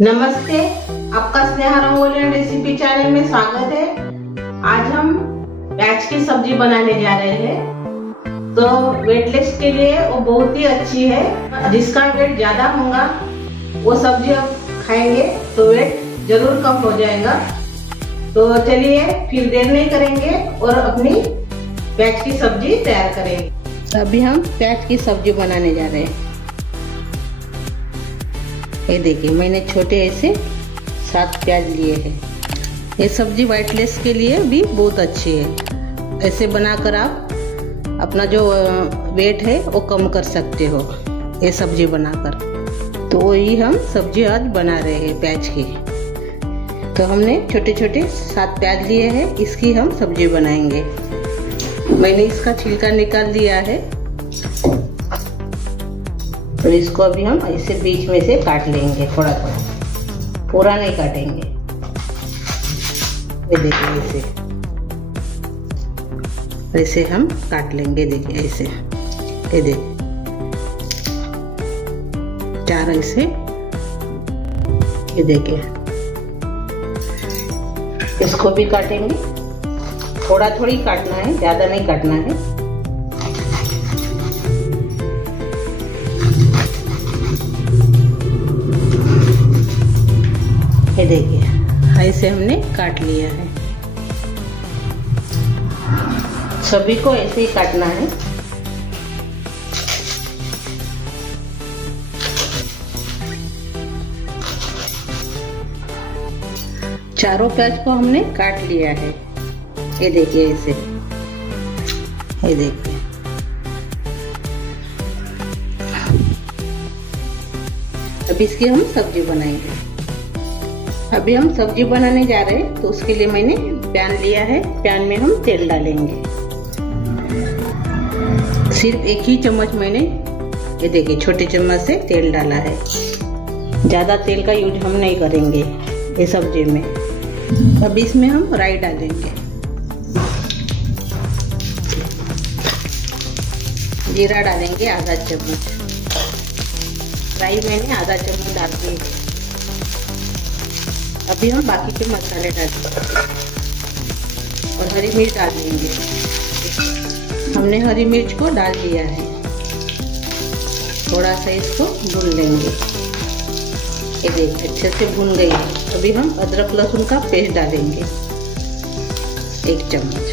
नमस्ते, आपका Sneha rangoli and recipe channel में स्वागत है। आज हम प्याज की सब्जी बनाने जा रहे हैं। तो वेटलेस के लिए वो बहुत ही अच्छी है। जिसका वेट ज्यादा होगा वो सब्जी आप खाएंगे तो वेट जरूर कम हो जाएगा। तो चलिए फिर देर नहीं करेंगे और अपनी प्याज की सब्जी तैयार करेंगे। अभी हम प्याज की सब्जी बनाने जा रहे हैं। ये देखिए, मैंने छोटे ऐसे 7 प्याज लिए हैं। ये सब्जी वेटलेस के लिए भी बहुत अच्छी है। ऐसे बनाकर आप अपना जो वेट है वो कम कर सकते हो ये सब्जी बनाकर। तो वही हम सब्जी आज बना रहे हैं प्याज की। तो हमने छोटे छोटे 7 प्याज लिए हैं, इसकी हम सब्जी बनाएंगे। मैंने इसका छिलका निकाल दिया है। तो इसको अभी हम ऐसे बीच में से काट लेंगे, थोड़ा थोड़ा, पूरा नहीं काटेंगे। ये देखिए, ऐसे हम काट लेंगे। देखिए ऐसे, ये देखिए 4 ऐसे। ये देखिए, इसको भी काटेंगे। थोड़ा थोड़ी काटना है, ज्यादा नहीं काटना है। ये देखिए, ऐसे हमने काट लिया है। सभी को ऐसे ही काटना है। चारों प्याज को हमने काट लिया है। ये देखिए ऐसे, ये देखिए। अब इसकी हम सब्जी बनाएंगे। अभी हम सब्जी बनाने जा रहे हैं, तो उसके लिए मैंने पैन लिया है। पैन में हम तेल डालेंगे। सिर्फ 1 ही चम्मच मैंने, ये देखिए, छोटे चम्मच से तेल डाला है। ज्यादा तेल का यूज हम नहीं करेंगे ये सब्जी में। अब इसमें हम राई डालेंगे। जीरा डालेंगे आधा चम्मच। राई मैंने आधा चम्मच डाल दी है। अभी हम बाकी के मसाले डालेंगे और हरी मिर्च डाल देंगे। हमने हरी मिर्च को डाल दिया है। थोड़ा सा इसको भून लेंगे। ये देखिए, अच्छे से भून गई है। अभी हम अदरक लहसुन का पेस्ट डालेंगे 1 चम्मच।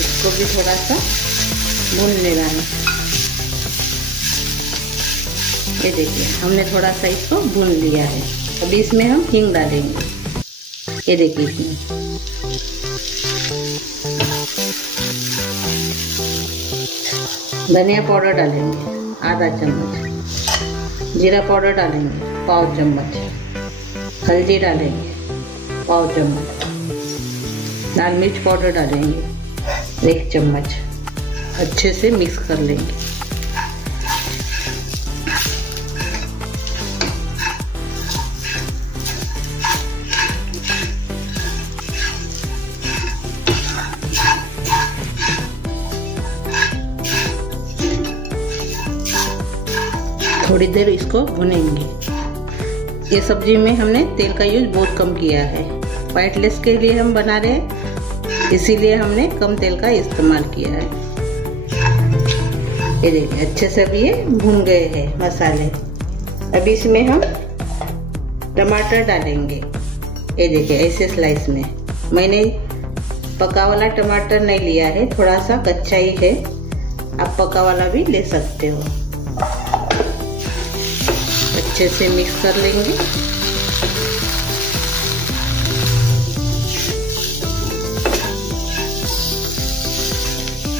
इसको भी थोड़ा सा भून लेना है। ये देखिए, हमने थोड़ा सा इसको भून लिया है। अभी इसमें हम हींग डालेंगे। ये देखिए, इसमें धनिया पाउडर डालेंगे आधा चम्मच। जीरा पाउडर डालेंगे 1/4 चम्मच। हल्दी डालेंगे 1/4 चम्मच। लाल मिर्च पाउडर डालेंगे 1 चम्मच। अच्छे से मिक्स कर लेंगे। थोड़ी देर इसको भुनेंगे। ये सब्जी में हमने तेल का यूज बहुत कम किया है। वेटलेस के लिए हम बना रहे हैं, इसीलिए हमने कम तेल का इस्तेमाल किया है। ये देखिए, अच्छे से अभी ये भून गए हैं मसाले। अभी इसमें हम टमाटर डालेंगे। ये देखिए, ऐसे स्लाइस में। मैंने पका वाला टमाटर नहीं लिया है, थोड़ा सा कच्चा ही है। आप पका वाला भी ले सकते हो। अच्छे से मिक्स कर लेंगे।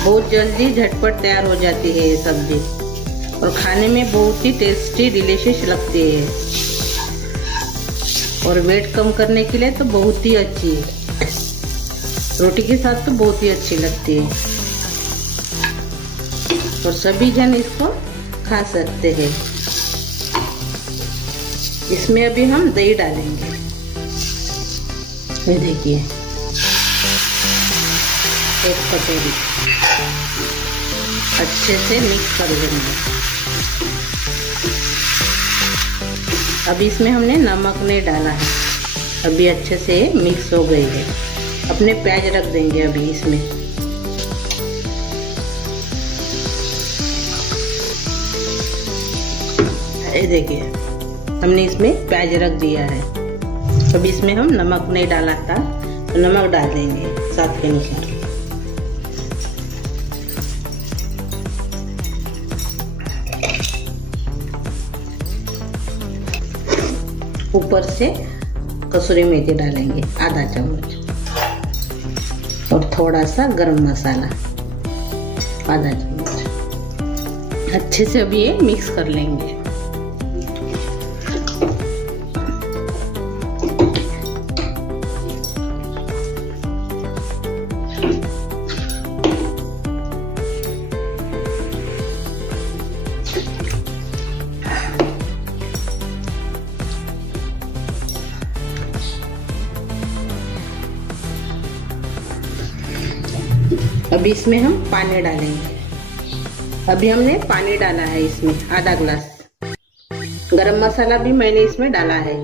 बहुत जल्दी झटपट तैयार हो जाती है ये सब्जी और खाने में बहुत ही टेस्टी डिलीशियस लगती है। और वेट कम करने के लिए तो बहुत ही अच्छी है। रोटी के साथ तो बहुत ही अच्छी लगती है और सभी जन इसको खा सकते हैं। इसमें अभी हम दही डालेंगे। ये देखिए, 1 कटोरी। अच्छे से मिक्स कर लेंगे। अभी इसमें हमने नमक नहीं डाला है, अभी अच्छे से मिक्स हो गई है। अपने प्याज रख देंगे अभी इसमें। ये देखिए हमने इसमें प्याज रख दिया है। अभी इसमें हम नमक नहीं डाला था, तो नमक डाल देंगे स्वाद के अनुसार। ऊपर से कसूरी मेथी डालेंगे आधा चम्मच, और थोड़ा सा गरम मसाला आधा चम्मच। अच्छे से अभी ये मिक्स कर लेंगे। अभी इसमें हम पानी डालेंगे। अभी हमने पानी डाला है इसमें आधा ग्लास। गरम मसाला भी मैंने इसमें डाला है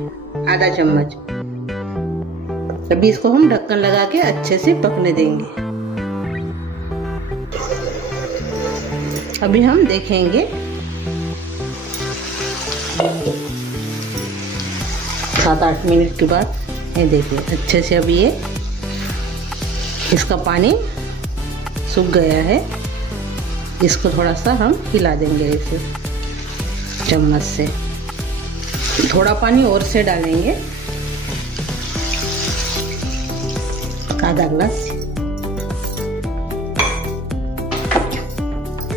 आधा चम्मच। अभी इसको हम ढक्कन लगा के अच्छे से पकने देंगे। अभी हम देखेंगे 7-8 मिनट के बाद। ये देखिए अच्छे से अभी ये इसका पानी सूख गया है। इसको थोड़ा सा हम हिला देंगे ऐसे चम्मच से। थोड़ा पानी और से डालेंगे आधा ग्लास।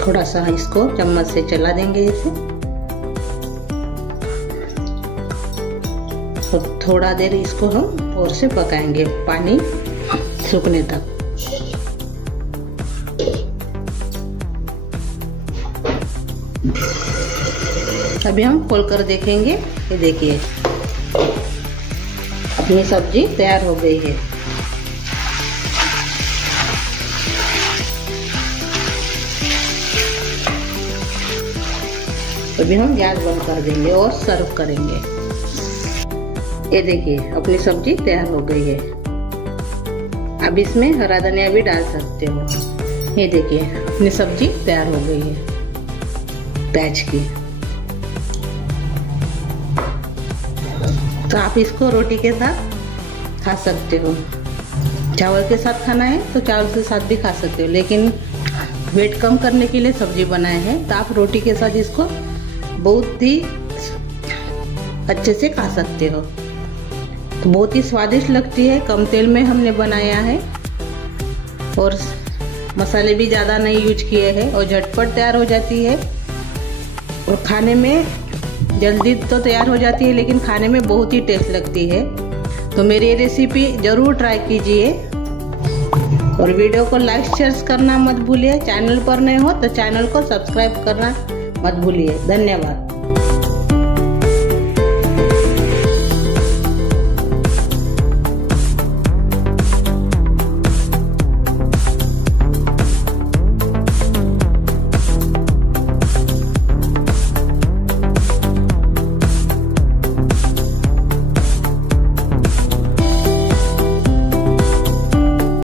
थोड़ा सा इसको चम्मच से चला देंगे ऐसे, और थोड़ा देर इसको हम और से पकाएंगे पानी सूखने तक। अभी हम खोल कर देखेंगे। ये देखिए अपनी सब्जी तैयार हो गई है। अभी हम गैस बंद कर देंगे और सर्व करेंगे। ये देखिए अपनी सब्जी तैयार हो गई है। अब इसमें हरा धनिया भी डाल सकते हो। ये देखिए अपनी सब्जी तैयार हो गई है प्याज की। तो आप इसको रोटी के साथ खा सकते हो। चावल के साथ खाना है तो चावल के साथ भी खा सकते हो, लेकिन वेट कम करने के लिए सब्जी बनाए हैं तो आप रोटी के साथ इसको बहुत ही अच्छे से खा सकते हो। तो बहुत ही स्वादिष्ट लगती है। कम तेल में हमने बनाया है और मसाले भी ज़्यादा नहीं यूज किए हैं, और झटपट तैयार हो जाती है और खाने में जल्दी तो तैयार हो जाती है, लेकिन खाने में बहुत ही टेस्ट लगती है। तो मेरी ये रेसिपी ज़रूर ट्राई कीजिए, और वीडियो को लाइक शेयर करना मत भूलिए। चैनल पर नए हो तो चैनल को सब्सक्राइब करना मत भूलिए। धन्यवाद।